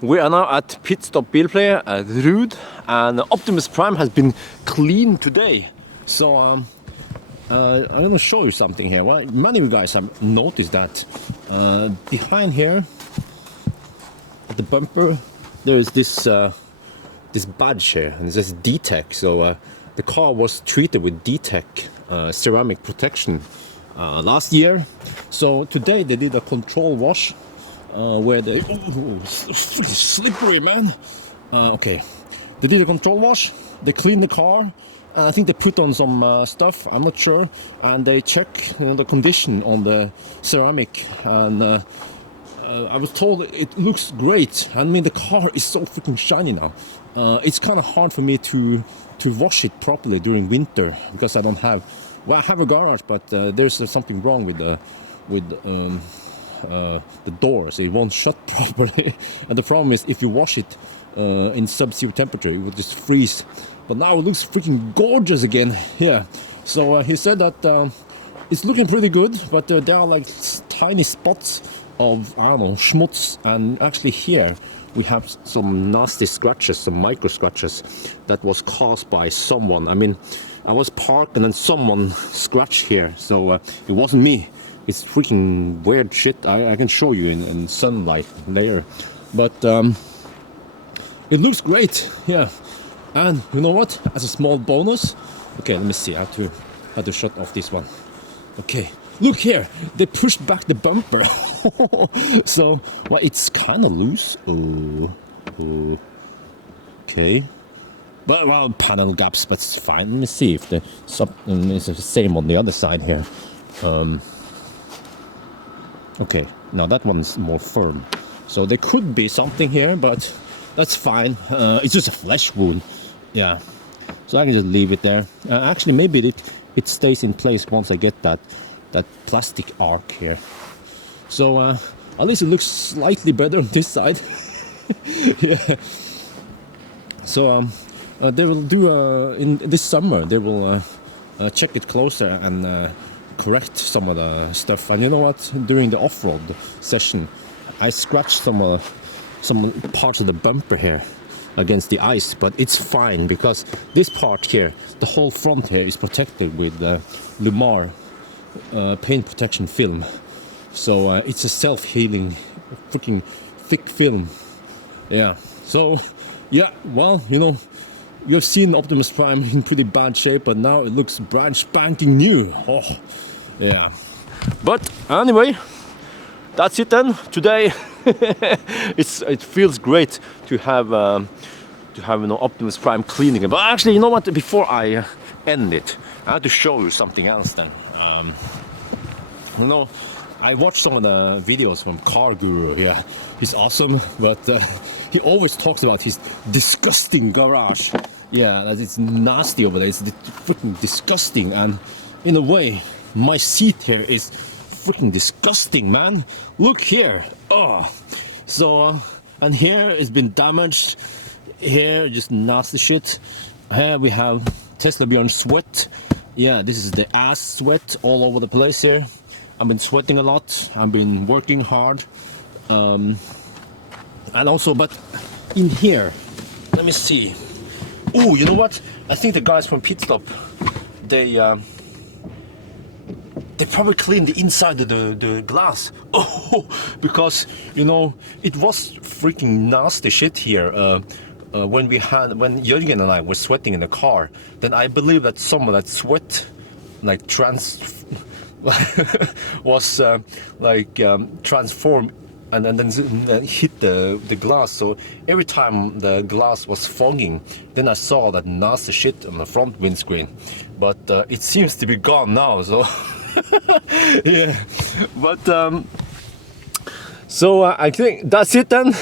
We are now at Pitstop Bilpleie at Rud, and Optimus Prime has been cleaned today. So I'm gonna show you something here. Well, many of you guys have noticed that behind here at the bumper there is this this badge here, and it says Ditect. So the car was treated with Ditect ceramic protection last year. So today they did a control wash where they slippery, man. Okay, they did a control wash. They cleaned the car. I think they put on some stuff. I'm not sure, and they check the condition on the ceramic. And I was told it looks great. I mean, the car is so freaking shiny now. It's kind of hard for me to wash it properly during winter because I don't have. Well, I have a garage, but there's something wrong with the doors. It won't shut properly, and the problem is if you wash it in sub-zero temperature, it would just freeze. But now it looks freaking gorgeous again. Yeah. So he said that it's looking pretty good, but there are like tiny spots of, I don't know, schmutz, and actually here we have some nasty scratches, some micro scratches that was caused by someone. I mean, I was parked and then someone scratched here, so it wasn't me. It's freaking weird shit. I can show you in sunlight later, but it looks great. Yeah. And you know what? As a small bonus, okay, let me see. I have to shut off this one. Okay, look here. They pushed back the bumper, so well, it's kind of loose. Oh, okay. But well, panel gaps, but it's fine. Let me see if the is the same on the other side here. Okay, now that one's more firm. So there could be something here, but that's fine. It's just a flesh wound. Yeah, so I can just leave it there. Actually, maybe it stays in place once I get that plastic arc here. So at least it looks slightly better on this side. Yeah. So they will do in this summer. They will check it closer and correct some of the stuff. And you know what? During the off-road session, I scratched some parts of the bumper here against the ice, but it's fine because this part here, the whole front here, is protected with Lumar paint protection film. So it's a self-healing, freaking thick film. Yeah. So yeah, well, you know, you've seen Optimus Prime in pretty bad shape, but now it looks brand spanking new. Oh, yeah. But anyway, that's it then. Today, it feels great to have you know, Optimus Prime cleaning it. But actually, you know what? Before I end it, I have to show you something else. Then, you know, I watched some of the videos from Car Guru. Yeah, he's awesome, but he always talks about his disgusting garage. Yeah, it's nasty over there. It's freaking disgusting, and in a way, my seat here is freaking disgusting, man. Look here. Oh, so and here it's been damaged. Here, just nasty shit. Here we have Tesla Bjorn sweat. Yeah, this is the ass sweat all over the place here. I've been sweating a lot. I've been working hard, and also, but in here, let me see. Oh, you know what? I think the guys from Pitstop, they probably cleaned the inside of the glass. Oh, because you know it was freaking nasty shit here. When Jürgen and I were sweating in the car, then I believe that some of that sweat, like was transformed and then hit the glass. So every time the glass was fogging, then I saw that nasty shit on the front windscreen. But it seems to be gone now. So yeah, but so I think that's it then.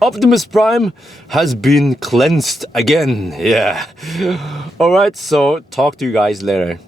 Optimus Prime has been cleansed again. Yeah. All right. So talk to you guys later.